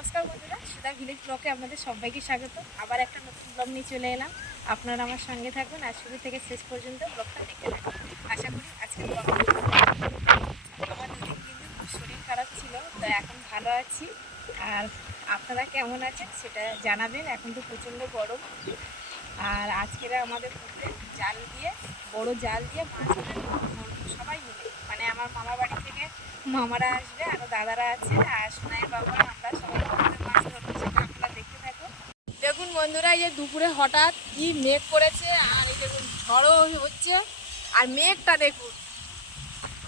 নমস্কার বন্ধুরা, সুধা ভিলেজ ব্লকে আপনাদের সবাইকে স্বাগত। আবার একটা নতুন ব্লগ নিয়ে চলে এলাম। আপনারা আমার সঙ্গে থাকবেন আর শুরু থেকে শেষ পর্যন্ত ব্লগটা দেখতে থাকুন। আশা করি আজকের আমার দুদিন কিন্তু খুব শরীর খারাপ ছিল, তো এখন ভালো আছি। আর আপনারা কেমন আছেন সেটা জানাবেন। এখন তো প্রচণ্ড গরম। আর আজকের আমাদের পুকুরে জাল দিয়ে, বড় জাল দিয়ে মাছ সবাই মিলে। মানে আমার মামা বাড়ি থেকে মামারা আসবে আরও দাদারা আছে, আর সোনাইয়ের বাবারা আমরা সবাই মাছ ধরবো সেটা আপনারা দেখতে থাকুন। দেখুন বন্ধুরা, এই যে দুপুরে হঠাৎ কি মেঘ করেছে, আর এই দেখুন ঝড়ও হচ্ছে। আর মেঘটা দেখুন,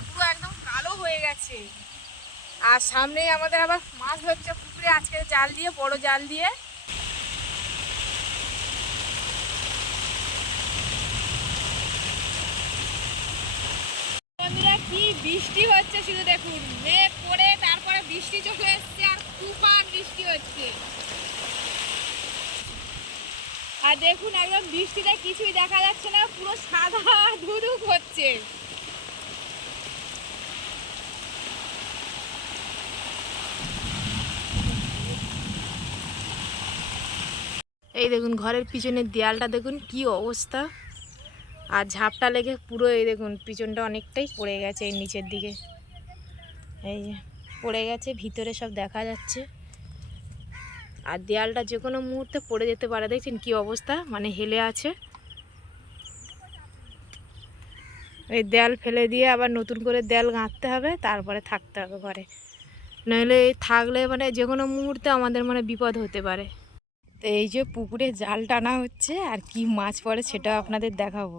পুরো একদম কালো হয়ে গেছে। আর সামনেই আমাদের আবার মাছ হচ্ছে পুকুরে, আজকে জাল দিয়ে, বড় জাল দিয়ে বন্ধুরা কি বৃষ্টি হচ্ছে শুধু দেখুন, মেঘ পড়ে তারপরে বৃষ্টি চলে এসছে আর তুফান বৃষ্টি হচ্ছে। আর দেখুন, একদম বৃষ্টিতে কিছুই দেখা যাচ্ছে না, পুরো সাদা ধুধুক হচ্ছে। এই দেখুন, ঘরের পিছনের দেয়ালটা দেখুন, কি অবস্থা। আর ঝাপটা লেগে পুরো এই দেখুন, পিছনটা অনেকটাই পড়ে গেছে এই নিচের দিকে। এই যে, পড়ে গেছে, ভিতরে সব দেখা যাচ্ছে। আর দেয়ালটা যে কোনো মুহূর্তে পড়ে যেতে পারে, দেখছেন কি অবস্থা? মানে হেলে আছে। এই দেয়াল ফেলে দিয়ে আবার নতুন করে দেয়াল গাঁথতে হবে, তারপরে থাকতে হবে ঘরে। নইলে এই থাকলে মানে যে কোনো মুহূর্তে আমাদের মানে বিপদ হতে পারে। তো এই যে পুকুরে জাল টানা হচ্ছে, আর কি মাছ পড়ে সেটা আপনাদের দেখাবো।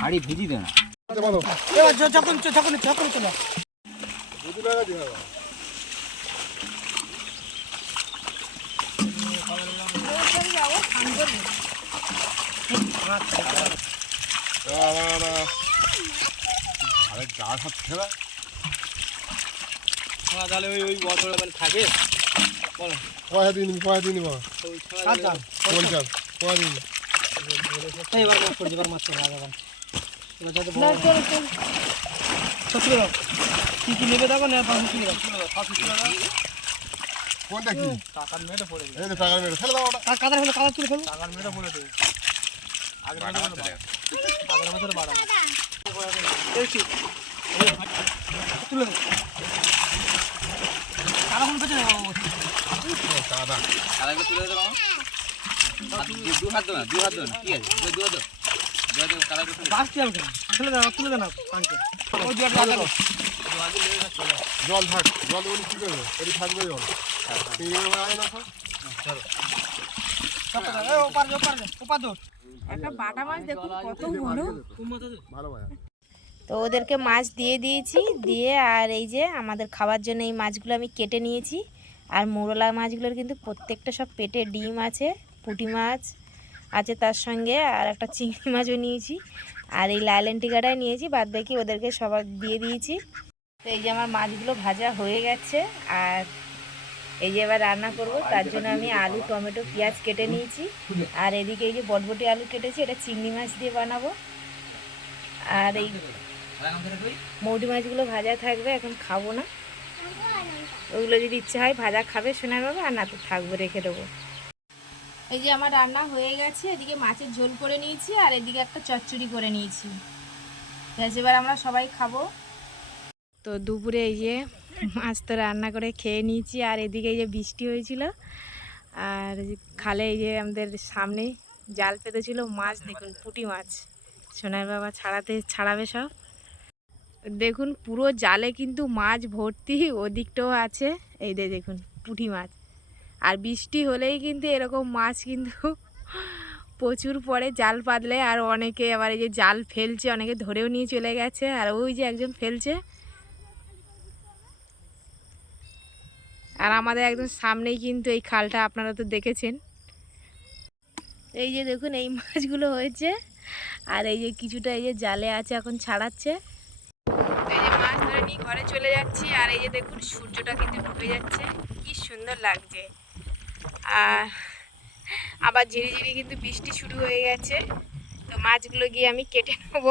হাড়ি ভিজি দে না এবার যখন যখন যখন চলে। আরে তাহলে ওই ওই বছর থাকে পয়সা দিয়ে নিবি পয়সা দিয়ে নিবো আচ্ছা পয়সা দিয়ে নিবি। এবার মাছ করছি এবার কি কি নেবে দেখো না পাঁচ কিলো কোনটা কি টাকার মেয়েটা পড়ে এই টাকার মেরে ফেলে দাও ওটা কাদার ফেলে কাদা তুলে ফেলো টাকার মেয়েটা পড়ে দেবে আগের বছর আগের বছর বাড়া দেখছি তুলে দাও কাদা ফোন পেছে ও, কাদা কাদাকে তুলে আমার দু হাত দেবে দু হাত দেবে ঠিক আছে দু দু হাত দাও। দু হাত দেবে, কাদাকে তুলে বাঁচতে হবে। দাও তুলে জল থাক জল কি করবে? এটি থাকবে জল। তো ওদেরকে মাছ দিয়ে দিয়েছি দিয়ে আর এই যে আমাদের খাওয়ার জন্য এই মাছগুলো আমি কেটে নিয়েছি। আর মোরলা মাছগুলোর কিন্তু প্রত্যেকটা সব পেটে ডিম আছে পুঁটি মাছ আছে তার সঙ্গে, আর একটা চিংড়ি মাছও নিয়েছি। আর এই লাইলেন টিকাটাই নিয়েছি, বাদ বাকি ওদেরকে সবার দিয়ে দিয়েছি। তো এই যে আমার মাছগুলো ভাজা হয়ে গেছে, আর এই যে এবার রান্না করব, তার জন্য আমি আলু, টমেটো, পেঁয়াজ কেটে নিয়েছি। আর এদিকে এই যে বটবটি আলু কেটেছি, এটা চিংড়ি মাছ দিয়ে বানাবো। আর এই মৌটি মাছগুলো ভাজা থাকবে, এখন খাব না। ওগুলো যদি ইচ্ছে হয় ভাজা খাবে শোনা যাবে আর না তো থাকবে, রেখে দেবো। এই যে আমার রান্না হয়ে গেছে, এদিকে মাছের ঝোল করে নিয়েছি আর এদিকে একটা চচ্চড়ি করে নিয়েছি। ব্যাস, এবার আমরা সবাই খাব। তো দুপুরে এই যে মাছ তো রান্না করে খেয়ে নিয়েছি, আর এদিকে এই যে বৃষ্টি হয়েছিল, আর খালে এই যে আমাদের সামনে জাল পেতেছিল মাছ, দেখুন পুঁটি মাছ। সোনার বাবা ছাড়াতে ছাড়াবে সব। দেখুন পুরো জালে কিন্তু মাছ ভর্তি, ওদিকটাও আছে, এই দেখুন পুঁটি মাছ। আর বৃষ্টি হলেই কিন্তু এরকম মাছ কিন্তু প্রচুর পরে জাল পাতলে। আর অনেকে আবার এই যে জাল ফেলছে, অনেকে ধরেও নিয়ে চলে গেছে। আর ওই যে একজন ফেলছে। আর আমাদের একদম সামনেই কিন্তু এই খালটা, আপনারা তো দেখেছেন। এই যে দেখুন, এই মাছগুলো হয়েছে। আর এই যে কিছুটা এই যে জালে আছে, এখন ছাড়াচ্ছে। এই যে মাছ ধরে নিয়ে ঘরে চলে যাচ্ছি। আর এই যে দেখুন, সূর্যটা কিন্তু ডুবে যাচ্ছে। কি সুন্দর লাগছে। আবার ঝিরিঝিরি কিন্তু বৃষ্টি শুরু হয়ে গেছে তো মাছগুলো গিয়ে আমি কেটে নেব।